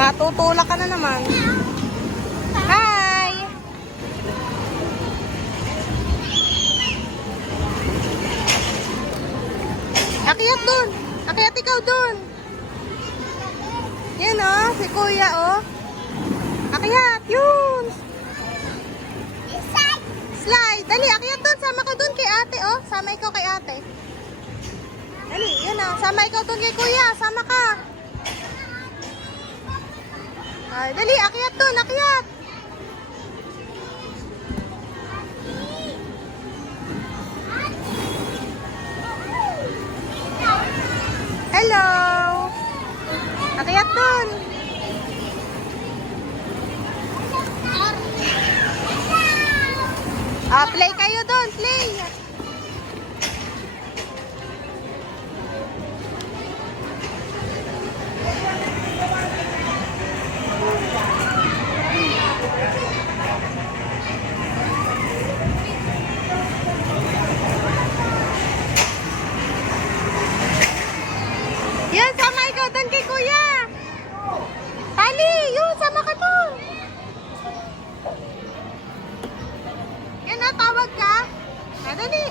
Matutulak ka na naman. Hi! Akyat dun! Akyat ikaw dun! Yan oh, si kuya oh. Akyat! Yun! Slide! Dali, akyat dun! Sama ka dun kay ate oh. Sama ikaw kay ate. Dali, yun oh. Sama ikaw dun kay kuya. Sama ka. Ay, dali, akyat dun, akyat! Hello! Akyat dun! Ah, play kayo dun, play! Yan, sama ikaw dun kay kuya! Tali! Yun, sama ka dun! Yan na, tawag ka! Dali!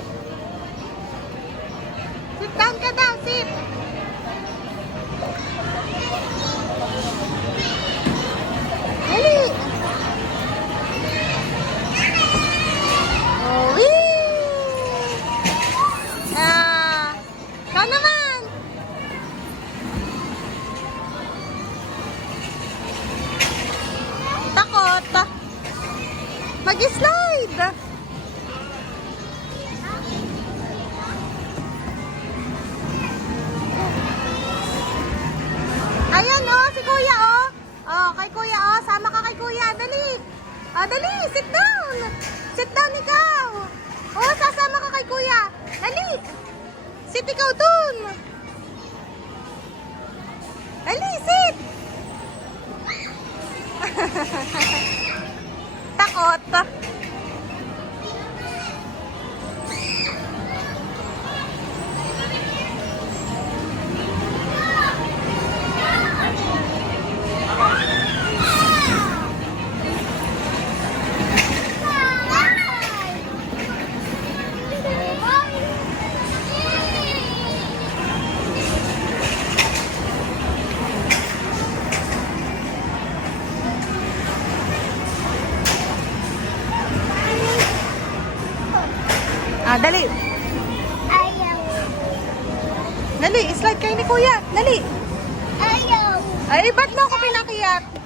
Sit down ka daw, sit! Dali! Oh, ikaw naman! Takot! Mag-slide! Ayan oh, si kuya oh. Oh, kay kuya oh, sama ka kay kuya. Dali. Oh, dali, sit down. Sit down ikaw. Oh, sasama ka kay kuya. Dali. Sit ikaw dun. Dali, sit. Takot. Ah, dali. Ayaw. Dali, slide kayo ni kuya. Dali. Ayaw. Ay, ba't mo ako pinakiyat?